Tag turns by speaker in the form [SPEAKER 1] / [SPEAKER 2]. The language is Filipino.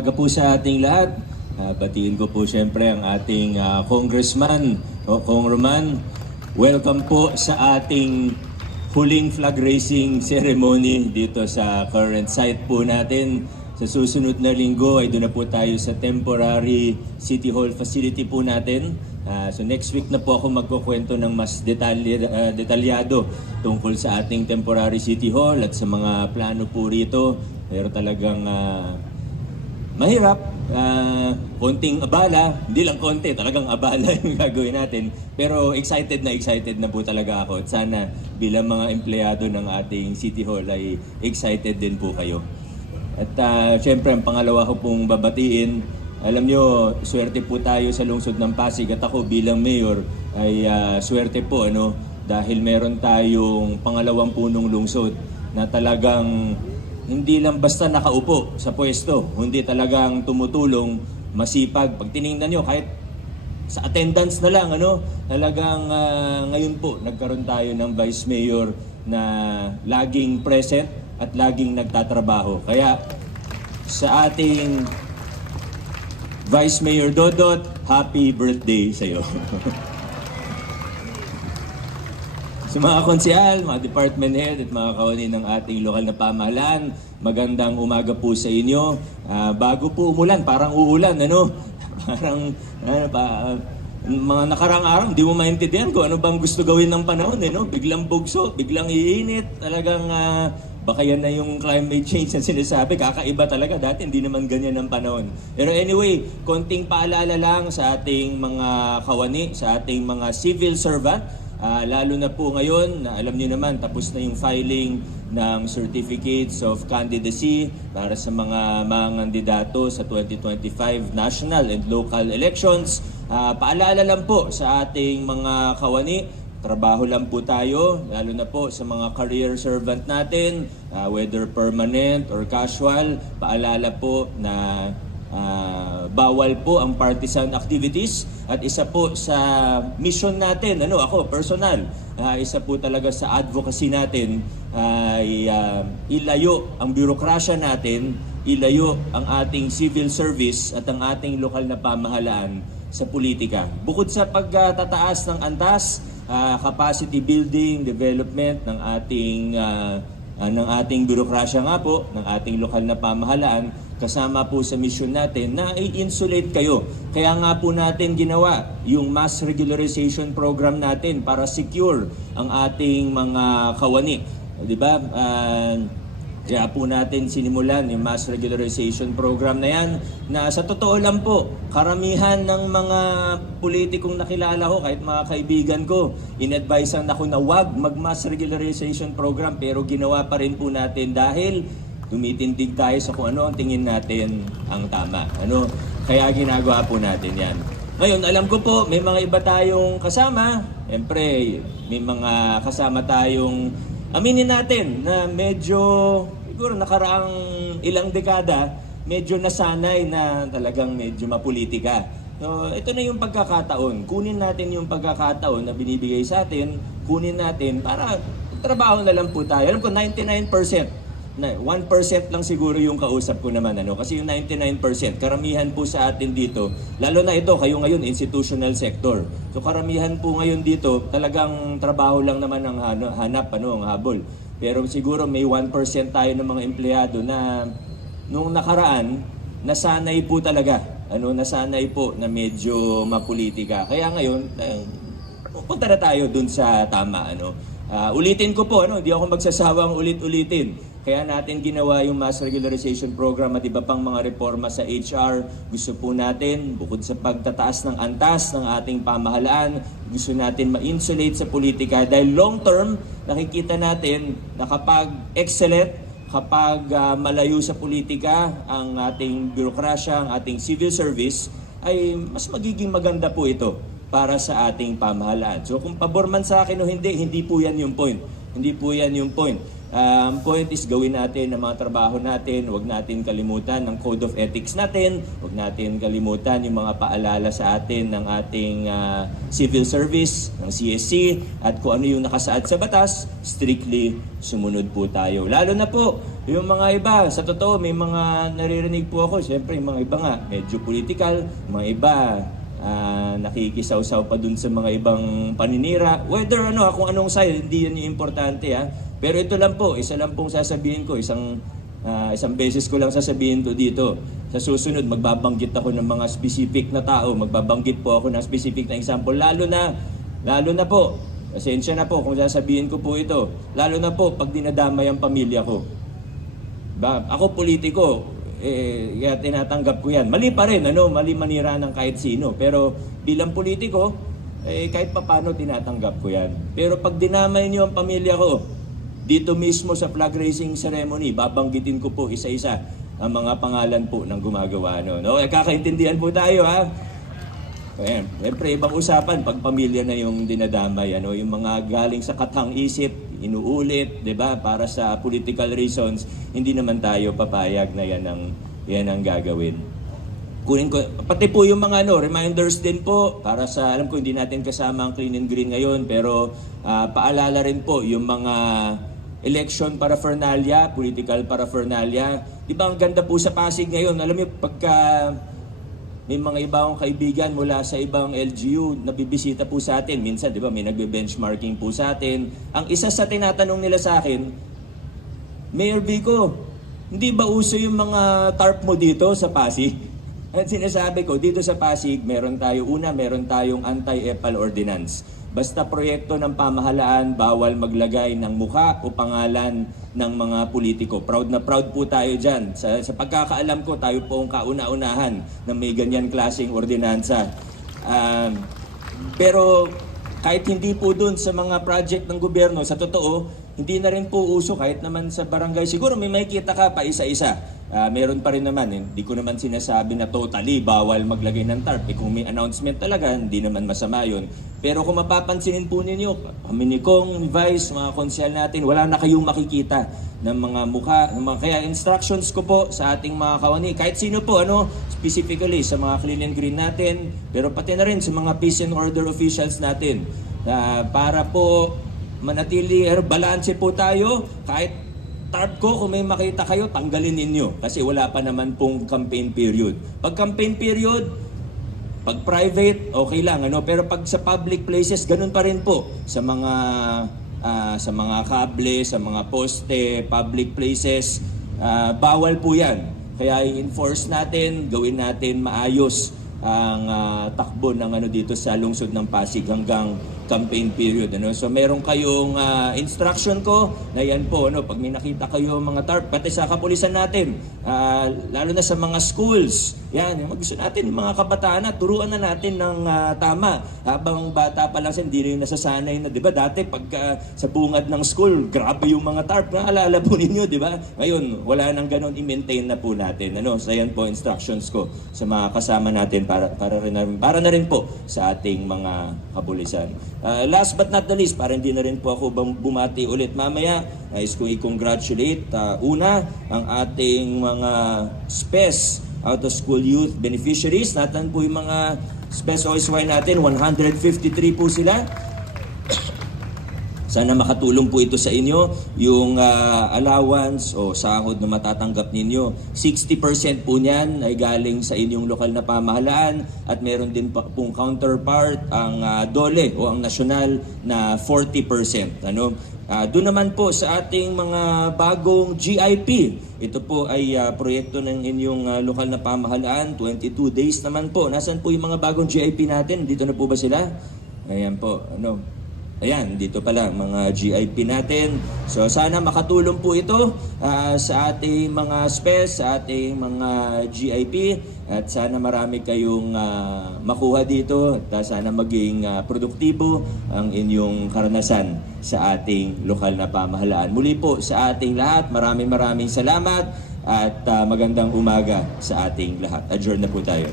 [SPEAKER 1] umaga po sa ating lahat. Ah, batiin ko po siyempre ang ating ah, congressman, o congressman. Welcome po sa ating huling flag raising ceremony dito sa current site po natin. Sa susunod na linggo ay doon na po tayo sa temporary City Hall facility po natin. Ah, so next week na po ako magkukwento ng mas detalye, ah, detalyado tungkol sa ating temporary City Hall at sa mga plano po rito. Pero talagang ah, mahirap, ah, konting abala, hindi lang konti, talagang abala yung gagawin natin. Pero excited na excited na po talaga ako at sana bilang mga empleyado ng ating City Hall ay excited din po kayo. At ah, syempre ang pangalawa ko pong babatiin, alam nyo, swerte po tayo sa lungsod ng Pasig at ako bilang mayor ay ah, swerte po ano dahil meron tayong pangalawang punong lungsod na talagang hindi lang basta nakaupo sa pwesto, hindi talagang tumutulong, masipag. Pag tiningnan nyo, kahit sa attendance na lang, ano, talagang ah, ngayon po, nagkaroon tayo ng Vice Mayor na laging present at laging nagtatrabaho. Kaya sa ating Vice Mayor Dodot, happy birthday sa iyo. Sa mga konsehal, mga department head at mga kawani ng ating lokal na pamahalaan, magandang umaga po sa inyo. Ah, bago po umulan, parang uulan, ano? Parang, ano pa, mga nakarang araw, hindi mo maintindihan kung ano bang gusto gawin ng panahon, eh, no? Biglang bugso, biglang iinit, talagang ah, baka yan na yung climate change na sinasabi. Kakaiba talaga. Dati hindi naman ganyan ang panahon. Pero anyway, konting paalala lang sa ating mga kawani, sa ating mga civil servant. Ah, lalo na po ngayon, alam niyo naman, tapos na yung filing ng certificates of candidacy para sa mga mga kandidato sa 2025 national and local elections. Ah, paalala lang po sa ating mga kawani, trabaho lang po tayo, lalo na po sa mga career servant natin, ah, whether permanent or casual, paalala po na Ah, bawal po ang partisan activities at isa po sa mission natin, ano ako personal, ah, isa po talaga sa advocacy natin ay ah, ilayo ang bürokrasya natin, ilayo ang ating civil service at ang ating lokal na pamahalaan sa politika. Bukod sa pagtataas ng antas, ah, capacity building, development ng ating ah, ah, ng ating bürokrasya nga po, ng ating lokal na pamahalaan, kasama po sa mission natin na i-insulate kayo. Kaya nga po natin ginawa yung mass regularization program natin para secure ang ating mga kawani. Di ba? Ah, kaya po natin sinimulan yung mass regularization program na yan na sa totoo lang po, karamihan ng mga politikong nakilala ko, kahit mga kaibigan ko, in-advisean ako na wag mag-mass regularization program pero ginawa pa rin po natin dahil tumitindig tayo sa kung ano ang tingin natin ang tama. Ano? Kaya ginagawa po natin yan. Ngayon, alam ko po, may mga iba tayong kasama. Siyempre, may mga kasama tayong aminin natin na medyo, siguro nakaraang ilang dekada, medyo nasanay na talagang medyo mapolitika. So, ito na yung pagkakataon. Kunin natin yung pagkakataon na binibigay sa atin, kunin natin para trabaho na lang po tayo. Alam ko, 99%. Na, 1% lang siguro yung kausap ko naman ano? Kasi yung 99% karamihan po sa atin dito lalo na ito kayo ngayon institutional sector. So karamihan po ngayon dito talagang trabaho lang naman ang hanap ano ang habol. Pero siguro may 1% tayo ng mga empleyado na nung nakaraan nasanay po talaga ano? Nasanay po na medyo mapolitika kaya ngayon eh, punta na tayo dun sa tama ano Ah, ulitin ko po ano hindi ako magsasawang ulit-ulitin. Kaya natin ginawa yung mass regularization program at iba pang mga reforma sa HR. Gusto po natin, bukod sa pagtataas ng antas ng ating pamahalaan, gusto natin ma-insulate sa politika. Dahil long term, nakikita natin na kapag excellent, kapag ah, malayo sa politika ang ating bürokrasya, ang ating civil service, ay mas magiging maganda po ito para sa ating pamahalaan. So kung pabor man sa akin o hindi, hindi po yan yung point. Hindi po yan yung point. Um, point is gawin natin ang mga trabaho natin, huwag natin kalimutan ang code of ethics natin, huwag natin kalimutan yung mga paalala sa atin ng ating ah, civil service, ng CSC, at kung ano yung nakasaad sa batas, strictly sumunod po tayo. Lalo na po, Yung mga iba, sa totoo, may mga naririnig po ako. Siyempre, yung mga iba nga, medyo political. Mga iba, ah, nakikisaw-saw pa dun sa mga ibang paninira. Whether ano, kung anong side, hindi yan yung importante ha. Pero ito lang po, isa lang pong sasabihin ko, isang ah, isang beses ko lang sasabihin to dito. Sa susunod, magbabanggit ako ng mga specific na tao, magbabanggit po ako ng specific na example. Lalo na, lalo na po, pasensya na po kung sasabihin ko po ito, lalo na po pag dinadamay ang pamilya ko. Ba, ako politiko, eh, kaya tinatanggap ko yan. Mali pa rin, ano, mali manira ng kahit sino. Pero bilang politiko, eh, kahit papano tinatanggap ko yan. Pero pag dinamay niyo ang pamilya ko, dito mismo sa flag raising ceremony, babanggitin ko po isa-isa ang mga pangalan po ng gumagawa. No? No? Eh, kakaintindihan po tayo, ha? Siyempre, ibang usapan pag pamilya na yung dinadamay, ano, yung mga galing sa katang isip, inuulit, 'di ba? Para sa political reasons, hindi naman tayo papayag na yan ang yan ang gagawin. Kunin ko pati po yung mga ano, reminders din po para sa alam ko hindi natin kasama ang clean and green ngayon, pero ah, paalala rin po yung mga election paraphernalia, political paraphernalia. 'Di ba ang ganda po sa Pasig ngayon? Alam niyo pagka may mga iba akong kaibigan mula sa ibang LGU na bibisita po sa atin. Minsan, di ba, may nagbe-benchmarking po sa atin. Ang isa sa tinatanong nila sa akin, Mayor Vico, hindi ba uso yung mga tarp mo dito sa Pasig? At sinasabi ko, dito sa Pasig, meron tayo, una, meron tayong anti-EPAL ordinance. Basta proyekto ng pamahalaan, bawal maglagay ng mukha o pangalan ng mga politiko. Proud na proud po tayo dyan. Sa, sa pagkakaalam ko, tayo po ang kauna-unahan na may ganyan klaseng ordinansa. Um, pero kahit hindi po dun sa mga project ng gobyerno, sa totoo, hindi na rin po uso kahit naman sa barangay. Siguro may makikita ka pa isa-isa. Ah, meron pa rin naman, hindi ko naman sinasabi na totally bawal maglagay ng tarp. Eh, kung may announcement talaga, hindi naman masama yun. Pero kung mapapansinin po ninyo, kami Kong, Vice, mga konsyal natin, wala na kayong makikita ng mga mukha. Ng mga, kaya instructions ko po sa ating mga kawani, kahit sino po, ano, specifically sa mga clean and green natin, pero pati na rin sa mga peace and order officials natin, na para po manatili, er, balanse po tayo, kahit tarp ko, kung may makita kayo, tanggalin ninyo. Kasi wala pa naman pong campaign period. Pag campaign period, pag private, okay lang. Ano? Pero pag sa public places, ganun pa rin po. Sa mga ah, sa mga kable, sa mga poste, public places, ah, bawal po yan. Kaya i-enforce natin, gawin natin maayos ang ah, takbo ng ano dito sa lungsod ng Pasig hanggang campaign period ano? So meron kayong ah, instruction ko na yan po ano? Pag may nakita kayo mga tarp pati sa kapulisan natin ah, lalo na sa mga schools yan yung gusto natin mga kabataan na turuan na natin ng ah, tama. Habang bata pa lang hindi rin nasasanay na di ba? Dati pag ah, sa bungad ng school grabe yung mga tarp. Naalala po ninyo di ba? Ngayon wala nang ganun i-maintain na po natin ano? So yan po instructions ko sa mga kasama natin para para rin para na rin po sa ating mga kapulisan. Uh, last but not the least, para hindi na rin po ako bum- bumati ulit mamaya, nais kong i-congratulate uh, una ang ating mga SPES out of school youth beneficiaries. Natan po yung mga SPES OSY natin, 153 po sila. Sana makatulong po ito sa inyo. Yung ah, allowance o sahod na matatanggap ninyo, 60% po niyan ay galing sa inyong lokal na pamahalaan at meron din pa pong counterpart ang ah, DOLE o ang nasyonal na 40%. Ano? Ah, doon naman po sa ating mga bagong GIP, ito po ay ah, proyekto ng inyong ah, lokal na pamahalaan, 22 days naman po. Nasaan po yung mga bagong GIP natin? Dito na po ba sila? Ayan po, ano, Ayan, dito pala mga GIP natin. So sana makatulong po ito ah, sa ating mga SPES, sa ating mga GIP at sana marami kayong ah, makuha dito at sana maging ah, produktibo ang inyong karanasan sa ating lokal na pamahalaan. Muli po sa ating lahat, maraming maraming salamat at ah, magandang umaga sa ating lahat. Adjourn na po tayo.